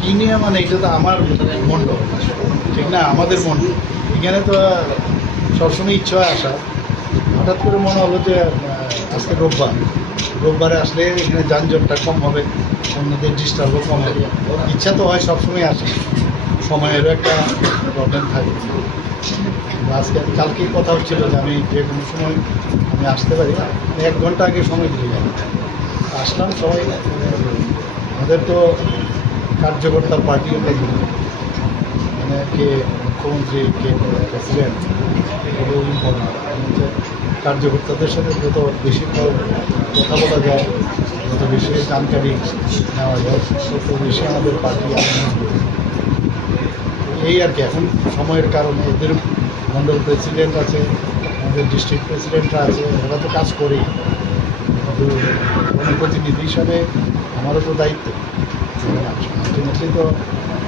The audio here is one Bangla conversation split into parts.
কি নিয়ে মানে এটা তো আমার মণ্ডল ঠিক না? আমাদের মণ্ডল এখানে তো সবসময় ইচ্ছা হয় আসা হঠাৎ করে মনে হলো যে আজকে রোববার। রোববারে আসলে এখানে যানজটটা কম হবে, অন্যদের ডিস্টার্বও কম হবে। ইচ্ছা তো হয় সবসময় আসে। সময়েরও একটা প্রবলেম থাকে। আজকে কালকে কথা হচ্ছিল যে আমি যে কোনো সময় আমি আসতে পারি। এক ঘণ্টা আগে সময় দিয়ে যাব আসলাম সবাই। আমাদের তো কার্যকর্তা পার্টি মানে কে মুখ্যমন্ত্রী কে প্রেসিডেন্ট ইম্পর্টেন্ট কার্যকর্তাদের সাথে যত বেশি কথা বলা যায়, যত বেশি জানকারি নেওয়া যায়, তত বেশি আমাদের পার্টি এই আর কি, এখন সময়ের কারণে এদের মন্ডল প্রেসিডেন্ট আছে, আমাদের ডিস্ট্রিক্ট প্রেসিডেন্টরা আছে, ওরা তো কাজ করেই। জনপ্রতিনিধি হিসাবে আমারও তো দায়িত্ব। আলটিমেটলি তো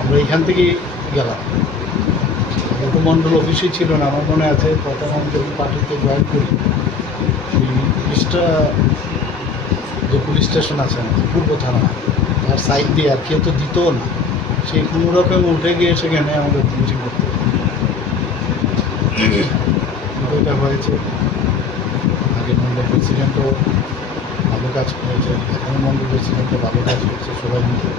আমরা এখান থেকেই গেলাম। মন্ডল অফিসই ছিল না আমার মনে আছে প্রথম আমি যখন পার্টিতে জয়েন করি। এই পুলিশটা যে পুলিশ স্টেশন আছে পূর্ব থানা আর সাইড দিয়ে আর কেউ তো দিত না। সেই কোনো রকম উঠে গিয়ে সেখানে আমাদের মিটিং করতে। এটা হয়েছে। আগে মন্ডল প্রেসিডেন্টও কাজ করেছে এখন মন্ডল প্রেসিডেন্টও ভালো কাজ করছে সবাই মিলে।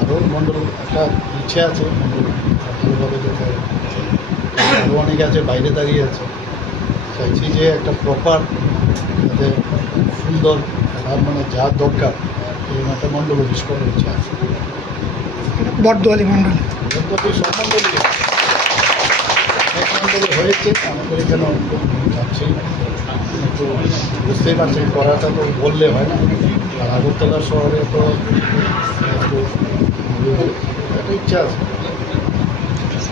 আরও মন্ডল একটা ইচ্ছে আছে মন্ডল ভালোভাবে যেতে। আরও অনেক আছে বাইরে দাঁড়িয়ে আছে। চাইছি যে একটা প্রপার যাতে সুন্দর আর মানে যা দরকার এই একটা মন্ডল অফিস করার ইচ্ছা আছে বটদোয়ালি মণ্ডল মন্ডলী সব মন্ডলী মন্ডলী হয়েছে, আমাদের এখানে যাচ্ছি। কিন্তু বুঝতেই পারছেন করাটা তো বললে হয়। না আর আগরতলা শহরে তো একটা ইচ্ছা আছে।